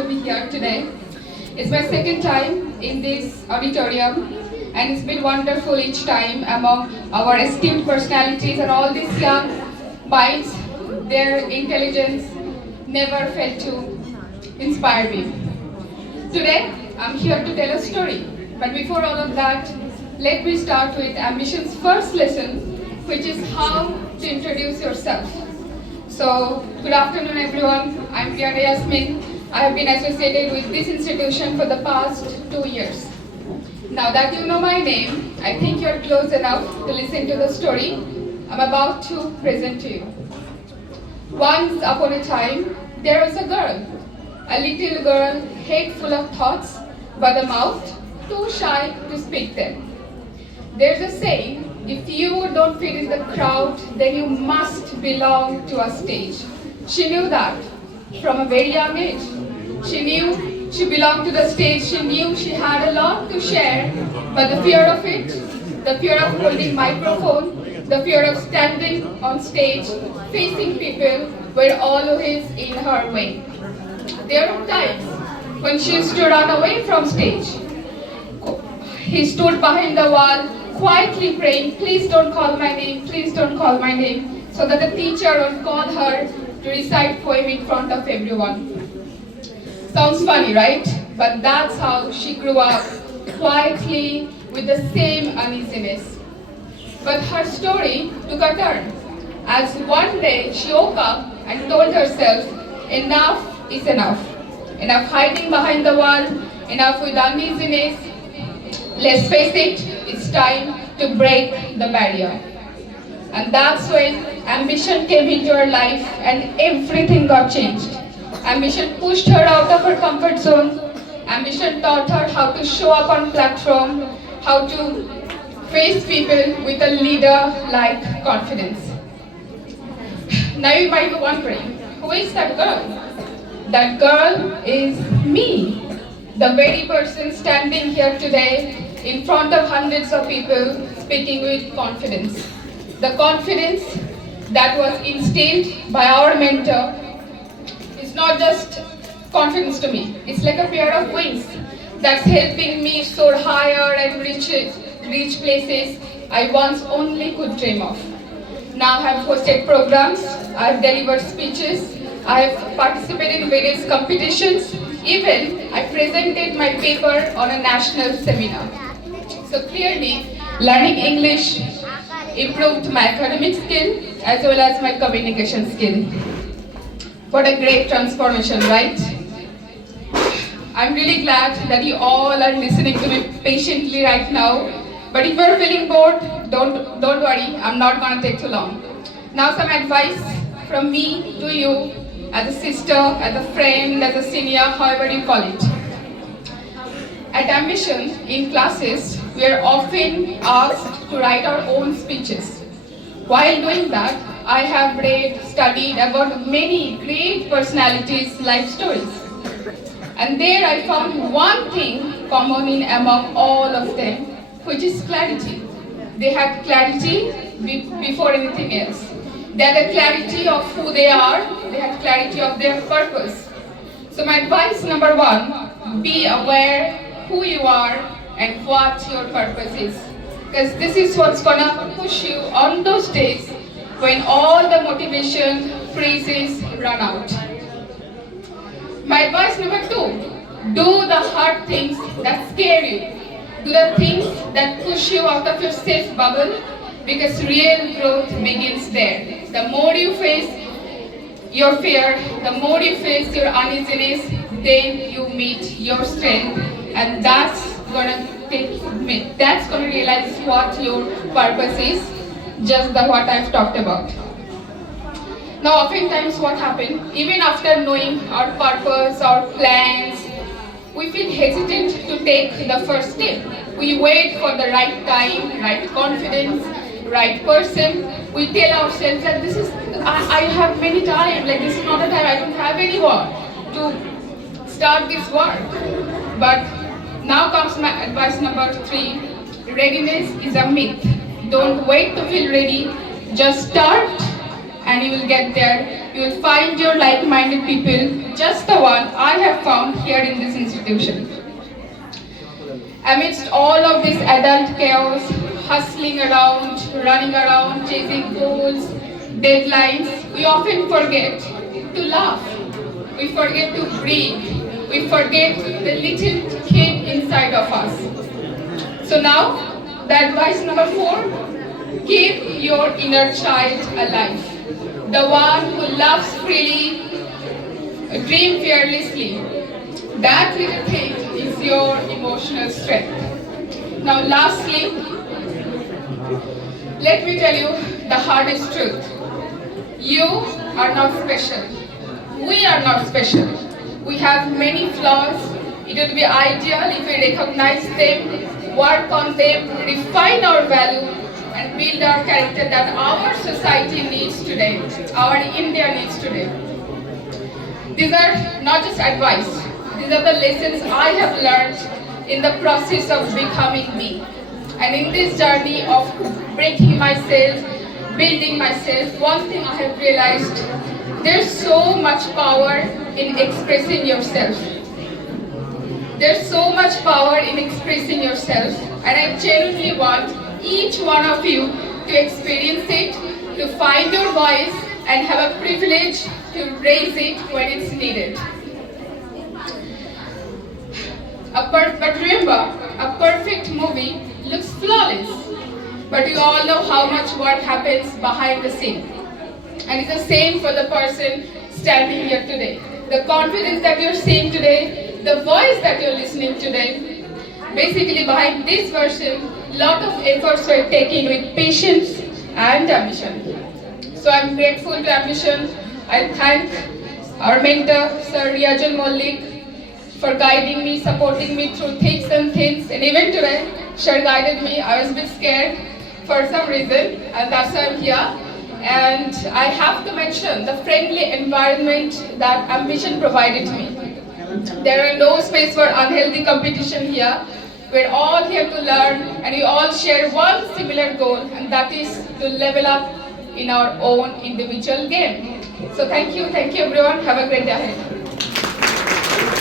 to be here today. It's my second time in this auditorium, and it's been wonderful each time among our esteemed personalities and all these young minds. Their intelligence never failed to inspire me. Today, I'm here to tell a story. But before all of that, let me start with Ambition's first lesson, which is how to introduce yourself. So, good afternoon everyone. I'm Riyana Yesmin. I have been associated with this institution for the past 2 years. Now that you know my name, I think you're close enough to listen to the story I'm about to present to you. Once upon a time, there was a little girl, head full of thoughts, but the mouth too shy to speak them. There's a saying, if you don't fit in the crowd, then you must belong to a stage. She knew that from a very young age. She knew she belonged to the stage, she knew she had a lot to share, but the fear of it, the fear of holding microphone, the fear of standing on stage, facing people were always in her way. There were times when she used to run away from stage. He stood behind the wall, quietly praying, please don't call my name, please don't call my name, so that the teacher would call her to recite poem in front of everyone. Sounds funny, right? But that's how she grew up, quietly, with the same uneasiness. But her story took a turn, as one day she woke up and told herself, enough is enough. Enough hiding behind the wall, enough with uneasiness. Let's face it, it's time to break the barrier. And that's when ambition came into her life and everything got changed. Ambition pushed her out of her comfort zone. Ambition taught her how to show up on platform, how to face people with a leader-like confidence. Now you might be wondering, who is that girl? That girl is me, the very person standing here today in front of hundreds of people speaking with confidence. The confidence that was instilled by our mentor is not just confidence to me, it's like a pair of wings that's helping me soar higher and reach places I once only could dream of. Now I have hosted programs, I have delivered speeches, I have participated in various competitions, even I presented my paper on a national seminar. So clearly, learning English improved my academic skill as well as my communication skill. What a great transformation, right? I'm really glad that you all are listening to me patiently right now. But if you're feeling bored, don't worry, I'm not gonna take too long. Now some advice from me to you as a sister, as a friend, as a senior, however you call it. At Ambition, in classes, we are often asked to write our own speeches. While doing that, I have read, studied about many great personalities' life stories. And there I found one thing common in among all of them, which is clarity. They had clarity before anything else. They had a clarity of who they are, they had clarity of their purpose. So my advice number one, be aware who you are and what your purpose is. Because this is what's gonna push you on those days when all the motivation, phrases run out. My advice number two, do the hard things that scare you. Do the things that push you out of your safe bubble, because real growth begins there. The more you face your fear, the more you face your uneasiness, then you meet your strength, and that's gonna realize what your purpose is, just what I've talked about. Now oftentimes what happens, even after knowing our purpose, our plans, we feel hesitant to take the first step. We wait for the right time, right confidence, right person. We tell ourselves that I have many time, like this is not a time, I don't have anyone to start this work. But now comes my advice number three, readiness is a myth. Don't wait to feel ready, just start and you will get there You will find your like-minded people, just the one I have found here in this institution. Amidst all of this adult chaos, hustling around, running around, chasing goals, deadlines, we often forget to laugh. We forget to breathe. We forget the little kid inside of us. So now, the advice number 4, keep your inner child alive. The one who loves freely, dream fearlessly. That little thing is your emotional strength. Now lastly, let me tell you the hardest truth. You are not special. We are not special. We have many flaws. It would be ideal if we recognize them, work on them, refine our value, and build our character that our society needs today, our India needs today. These are not just advice. These are the lessons I have learned in the process of becoming me. And in this journey of breaking myself, building myself, one thing I have realized, there's so much power in expressing yourself. There's so much power in expressing yourself, and I genuinely want each one of you to experience it, to find your voice, and have a privilege to raise it when it's needed. But remember, a perfect movie looks flawless, but you all know how much work happens behind the scene. And it's the same for the person standing here today. The confidence that you're seeing today, the voice that you're listening today, basically behind this version, lot of efforts were taken with patience and ambition. So I'm grateful to Ambition. I thank our mentor, Sir Reyajul, for guiding me, supporting me through thick and thins. And even today, Sir guided me. I was a bit scared for some reason, and that's why I'm here. And I have to mention the friendly environment that Ambition provided me. There are no space for unhealthy competition here. We're all here to learn, and we all share one similar goal, and that is to level up in our own individual game. So thank you everyone. Have a great day ahead.